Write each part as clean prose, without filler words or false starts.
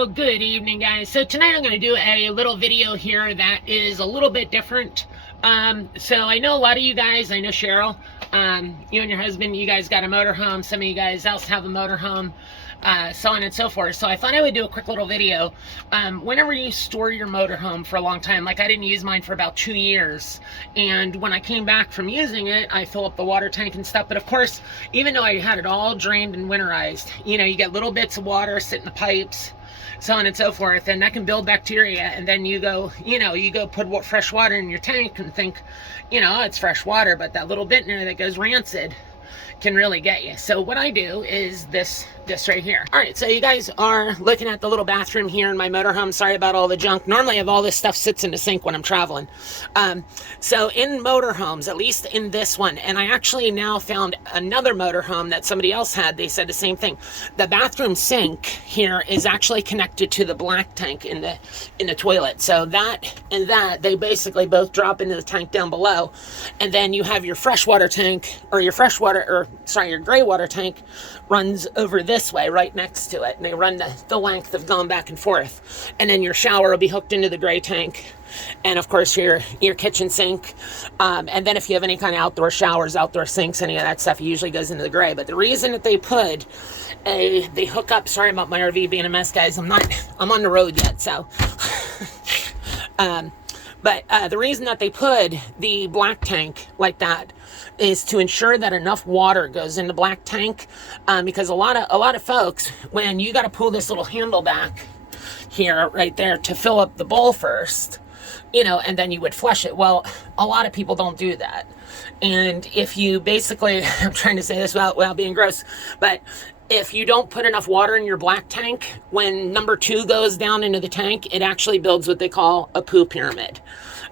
So good evening, guys. So tonight I'm going to do a little video here that is a little bit different. So I know a lot of you guys, I know Cheryl, you and your husband, you guys got a motorhome. Some of you guys else have a motorhome, so on and so forth. So I thought I would do a quick little video. Whenever you store your motorhome for a long time, like I didn't use mine for about 2 years, and when I came back from using it, I fill up the water tank and stuff. But of course, even though I had it all drained and winterized, you know, you get little bits of water sit in the pipes, so on and so forth, and that can build bacteria. And then you go, you go put fresh water in your tank and think, oh, it's fresh water, but that little bit in there that goes rancid can really get you. So what I do is this right here. All right, so you guys are looking at the little bathroom here in my motorhome. Sorry about all the junk. Normally I have all this stuff sits in the sink when I'm traveling. So in motorhomes, at least in this one, and I actually now found another motorhome that somebody else had, they said the same thing. The bathroom sink here is actually connected to the black tank in the toilet. So that and that, they basically both drop into the tank down below. And then you have your freshwater tank, or your your gray water tank runs over this way right next to it, and they run the length of going back and forth. And then your shower will be hooked into the gray tank, and of course your kitchen sink, and then if you have any kind of outdoor showers, outdoor sinks, any of that stuff, it usually goes into the gray. But the reason that they put they hook up, sorry about my RV being a mess, guys, I'm on the road yet, so but the reason that they put the black tank like that is to ensure that enough water goes in the black tank, because a lot of folks, when you got to pull this little handle back here, right there, to fill up the bowl first, and then you would flush it. Well, a lot of people don't do that. And if you basically, I'm trying to say this without being gross, but if you don't put enough water in your black tank, when number 2 goes down into the tank, it actually builds what they call a poo pyramid.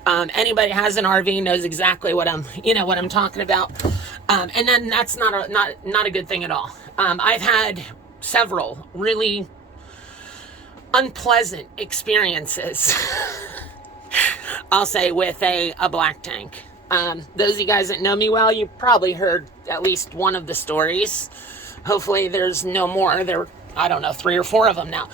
Anybody has an RV knows exactly what I'm talking about. And then that's not a good thing at all. I've had several really unpleasant experiences, I'll say, with a black tank. Those of you guys that know me well, you probably heard at least one of the stories. Hopefully there's no more. I don't know, 3 or 4 of them now.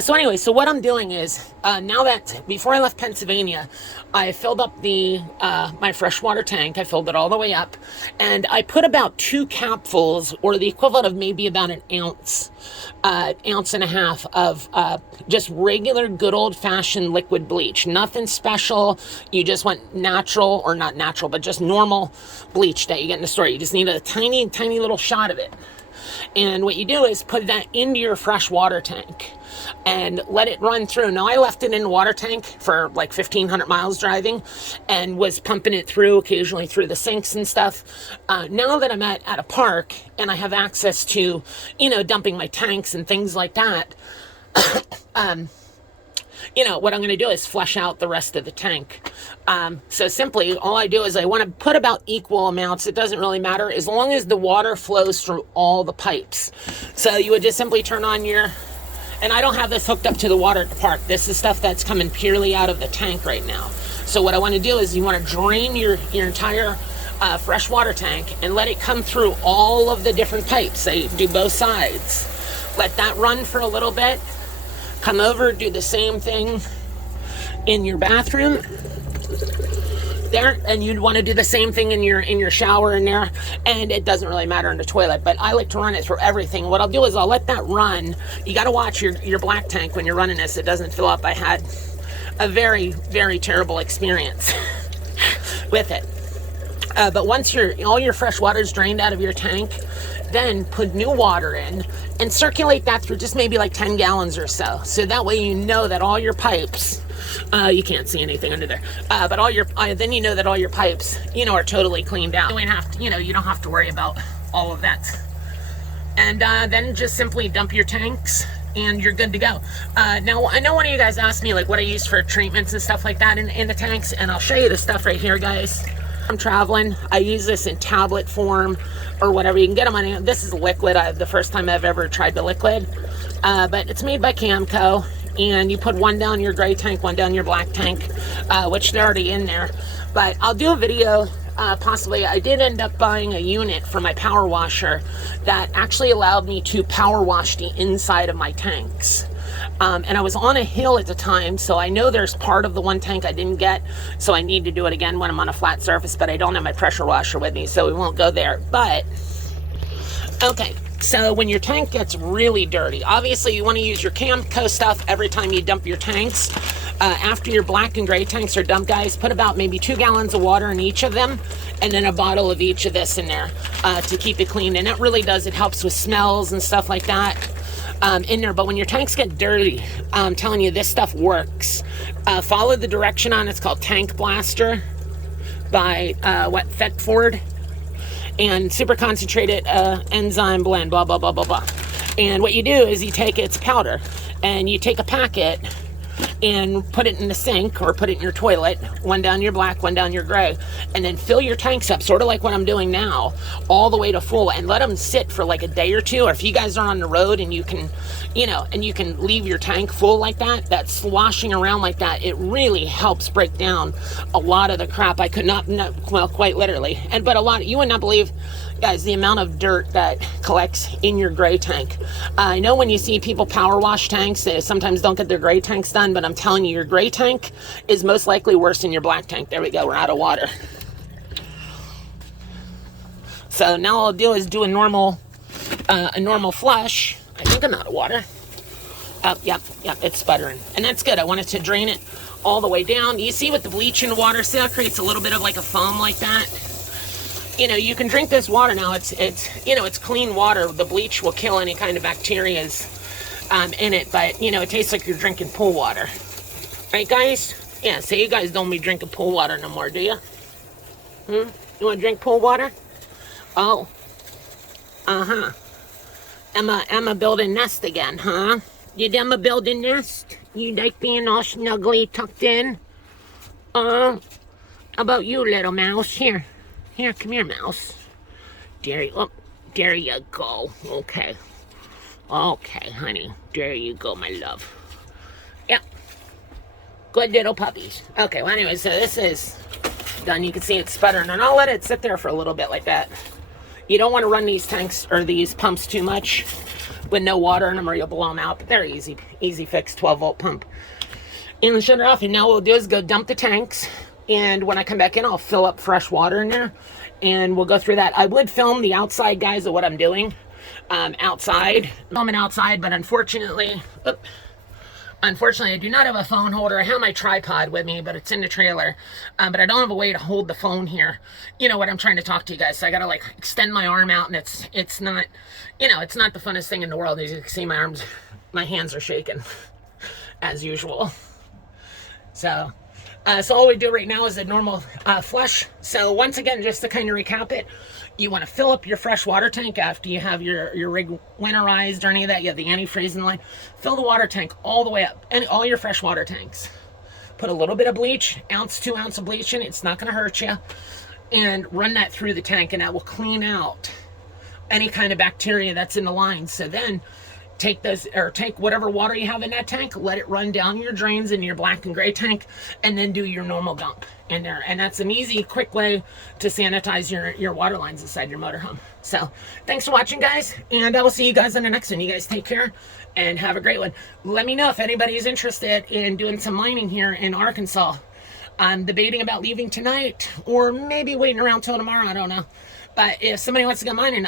So anyway, so what I'm doing is, now that, before I left Pennsylvania, I filled up my freshwater tank. I filled it all the way up, and I put about 2 capfuls, or the equivalent of maybe about an ounce and a half of just regular good old-fashioned liquid bleach. Nothing special. You just want natural, or not natural, but just normal bleach that you get in the store. You just need a tiny, tiny little shot of it. And what you do is put that into your fresh water tank and let it run through. Now, I left it in the water tank for like 1,500 miles driving, and was pumping it through occasionally through the sinks and stuff. Now that I'm at a park and I have access to, dumping my tanks and things like that, what I'm going to do is flush out the rest of the tank. So simply, all I do is I want to put about equal amounts. It doesn't really matter, as long as the water flows through all the pipes. So you would just simply turn on and I don't have this hooked up to the water at the park. This is stuff that's coming purely out of the tank right now. So what I want to do is you want to drain your entire freshwater tank and let it come through all of the different pipes. So you do both sides. Let that run for a little bit. Come over, do the same thing in your bathroom there, and you'd want to do the same thing in your shower in there. And it doesn't really matter in the toilet, but I like to run it through everything. What I'll do is I'll let that run. You got to watch your black tank when you're running this. It doesn't fill up. I had a very, very terrible experience with it. But once all your fresh water is drained out of your tank, then put new water in and circulate that through just maybe like 10 gallons or so. So that way you know that all your pipes, you can't see anything under there, but then you know that all your pipes, are totally cleaned out. You don't have to worry about all of that. And then just simply dump your tanks and you're good to go. Now, I know one of you guys asked me like what I use for treatments and stuff like that in the tanks, and I'll show you the stuff right here, guys. I'm traveling, I use this in tablet form or whatever. You can get them on, this is liquid. The first time I've ever tried the liquid, but it's made by Camco, and you put one down your gray tank, one down your black tank, which they're already in there. But I'll do a video, possibly. I did end up buying a unit for my power washer that actually allowed me to power wash the inside of my tanks. And I was on a hill at the time, so I know there's part of the one tank I didn't get, so I need to do it again when I'm on a flat surface, but I don't have my pressure washer with me, so we won't go there. But, okay, so when your tank gets really dirty, obviously you want to use your Camco stuff every time you dump your tanks. After your black and gray tanks are dumped, guys, put about maybe 2 gallons of water in each of them, and then a bottle of each of this in there to keep it clean. And it really does, it helps with smells and stuff like that in there. But when your tanks get dirty, I'm telling you, this stuff works. Follow the direction on, it's called Tank Blaster by Thetford, and super concentrated enzyme blend, blah, blah, blah, blah, blah. And what you do is you take its powder, and you take a packet and put it in the sink or put it in your toilet, one down your black, one down your gray, and then fill your tanks up, sort of like what I'm doing now, all the way to full, and let them sit for like a day or two. Or if you guys are on the road and you can, you know, and you can leave your tank full like that, that sloshing around like that, it really helps break down a lot of the crap. I could not, well, quite literally, but a lot, you would not believe, guys, the amount of dirt that collects in your gray tank. I know when you see people power wash tanks, they sometimes don't get their gray tanks done, but I'm telling you, your gray tank is most likely worse than your black tank. There we go, we're out of water. So now all I'll do is do a normal flush. I think I'm out of water. Oh, yep, it's sputtering. And that's good. I wanted to drain it all the way down. You see with the bleach in the water, see how it creates a little bit of like a foam like that? You know, you can drink this water now. It's you know, it's clean water. The bleach will kill any kind of bacterias in it, but you know, it tastes like you're drinking pool water. Right, guys? Yeah, so you guys don't be drinking pool water no more, do you? You want to drink pool water? Oh. Uh-huh. Emma building nest again, huh? Did Emma build a nest? You like being all snuggly tucked in? How about you, little mouse? Here, come here, mouse. There you go. Okay, honey. There you go, my love. Yep. Good little puppies. Okay, well, anyway, so this is done. You can see it's sputtering, and I'll let it sit there for a little bit like that. You don't want to run these tanks or these pumps too much with no water in them, or you'll blow them out. But they're easy fix, 12-volt pump. And shut it off. And now what we'll do is go dump the tanks. And when I come back in, I'll fill up fresh water in there, and we'll go through that. I would film the outside, guys, of what I'm doing outside. Filming outside, but unfortunately, I do not have a phone holder. I have my tripod with me, but it's in the trailer. But I don't have a way to hold the phone here. You know what I'm trying to talk to you guys. So I got to like extend my arm out, and it's not, you know, it's not the funnest thing in the world. As you can see, my hands are shaking as usual. So all we do right now is a normal flush. So once again, just to kind of recap it, you want to fill up your fresh water tank after you have your rig winterized or any of that. You have the antifreeze in line. Fill the water tank all the way up, and all your fresh water tanks. Put a little bit of bleach, 2 ounce of bleach in it. It's not going to hurt you. And run that through the tank, and that will clean out any kind of bacteria that's in the line. So then take whatever water you have in that tank, let it run down your drains in your black and gray tank, and then do your normal dump in there. And that's an easy, quick way to sanitize your water lines inside your motorhome. So thanks for watching, guys, and I will see you guys in the next one. You guys take care and have a great one. Let me know if anybody is interested in doing some mining here in Arkansas. I'm debating about leaving tonight, or maybe waiting around till tomorrow. I don't know. But if somebody wants to go mining,